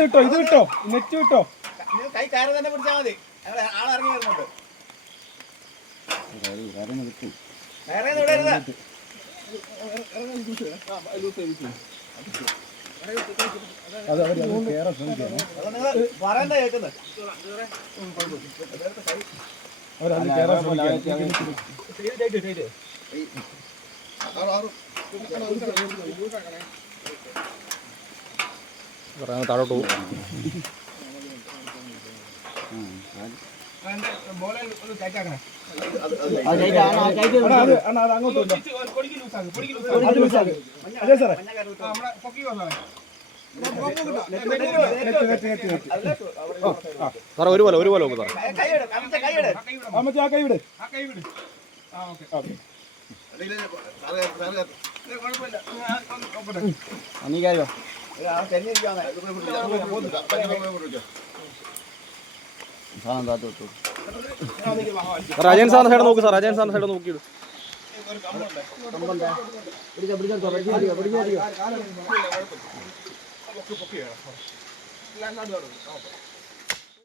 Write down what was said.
വിട്ടോ ഇത് വിട്ടോ നെറ്റ് വിട്ടോ കൈ കയറി തന്നെ പിടിച്ചാൽ മതി. ആളിറങ്ങി വരുന്നുണ്ട്. പറയണ്ട കേൾക്കുന്നത് താഴോട്ട് പോകും. സാറേ ഒരു പോലെ നോക്കും സാറേ. രാജൻ സാറിന്റെ സൈഡ് നോക്ക് സാർ. രാജൻ സാറിന്റെ സൈഡ് നോക്കിയിടും.